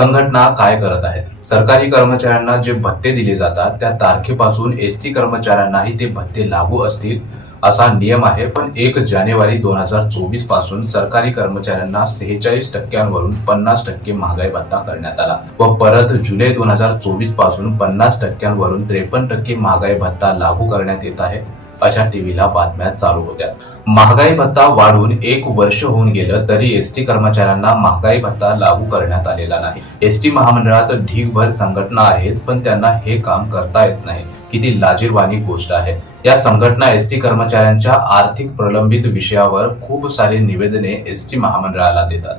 संघटना काय करत आहेत? सरकारी कर्मचाऱ्यांना जे भत्ते दिले जातात त्या तारखेपासून एस टी कर्मचाऱ्यांनाही ते भत्ते लागू असतील असा नियम आहे. पण एक जानेवारी दोन हजार चोवीसपासून सरकारी कर्मचाऱ्यांना सेहेचाळीस टक्क्यांवरून पन्नास टक्के महागाई भत्ता करण्यात आला व परत जुलै दोन हजार चोवीसपासून पन्नास टक्क्यांवरून त्रेपन्न टक्के महागाई भत्ता लागू करण्यात येत आहे. अशा टीव्हीला बातम्या चालू होत्या. महागाई भत्ता वाढून एक वर्ष होऊन गेलं तरी एसटी कर्मचाऱ्यांना महागाई भत्ता लागू करण्यात आलेला नाही. एसटी महामंडळात ढीगभर संघटना आहेत पण त्यांना हे काम करता येत नाही. किती लाजीरवाणी गोष्ट आहे. या संघटना एसटी कर्मचाऱ्यांच्या आर्थिक प्रलंबित विषयावर खूप सारे निवेदने एसटी महामंडळाला देतात.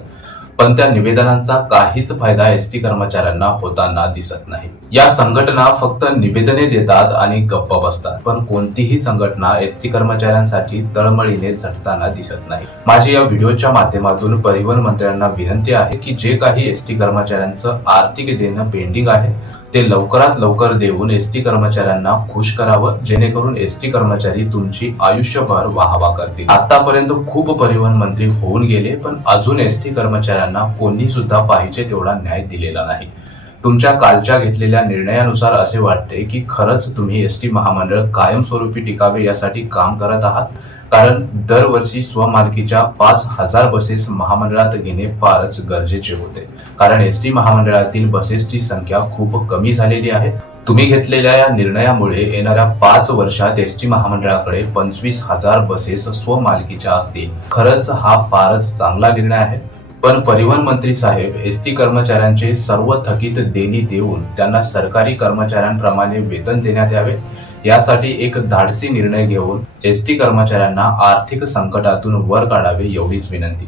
पण त्या निवेदनांचा काहीच फायदा एसटी कर्मचाऱ्यांना होताना दिसत नाही. या संघटना फक्त निवेदने देतात आणि गप्प बसतात पण कोणतीही संघटना एसटी कर्मचाऱ्यांसाठी तळमळीने झटताना दिसत नाही. माझी या व्हिडिओच्या माध्यमातून परिवहन मंत्र्यांना विनंती आहे की जे काही एसटी कर्मचाऱ्यांचं आर्थिक देणं पेंडिंग आहे ते लवकरात लवकर देऊन एसटी कर्मचाऱ्यांना खुश करावं जेणेकरून एसटी कर्मचारी तुमची आयुष्यभर वाहवा करतील. आतापर्यंत खूप परिवहन मंत्री होऊन गेले पण अजून एसटी कर्मचाऱ्यांना कोणी सुद्धा पाहिजे तेवढा न्याय दिलेला नाही. तुमच्या कालच्या घेतलेल्या निर्णयानुसार असे वाटते की खरंच तुम्ही एस टी महामंडळ कायमस्वरूपी टिकावे यासाठी काम करत आहात? कारण दरवर्षी स्वमालकीच्या पाच हजार बसेस महामंडळात घेणे फारच गरजेचे होते. कारण एस टी महामंडळातील बसेसची संख्या खूप कमी झालेली आहे. तुम्ही घेतलेल्या या निर्णयामुळे येणाऱ्या पाच वर्षात एस टी महामंडळाकडे पंचवीस हजार बसेस स्वमालकीच्या असतील. खरंच हा फारच चांगला निर्णय आहे. पण परिवहन मंत्री साहेब एस टी कर्मचाऱ्यांचे सर्व थकीत देणी देऊन त्यांना सरकारी कर्मचाऱ्यांप्रमाणे वेतन देण्यात यावे. यासाठी एक धाडसी निर्णय घेऊन एस टी कर्मचाऱ्यांना आर्थिक संकटातून वर काढावे एवढीच विनंती.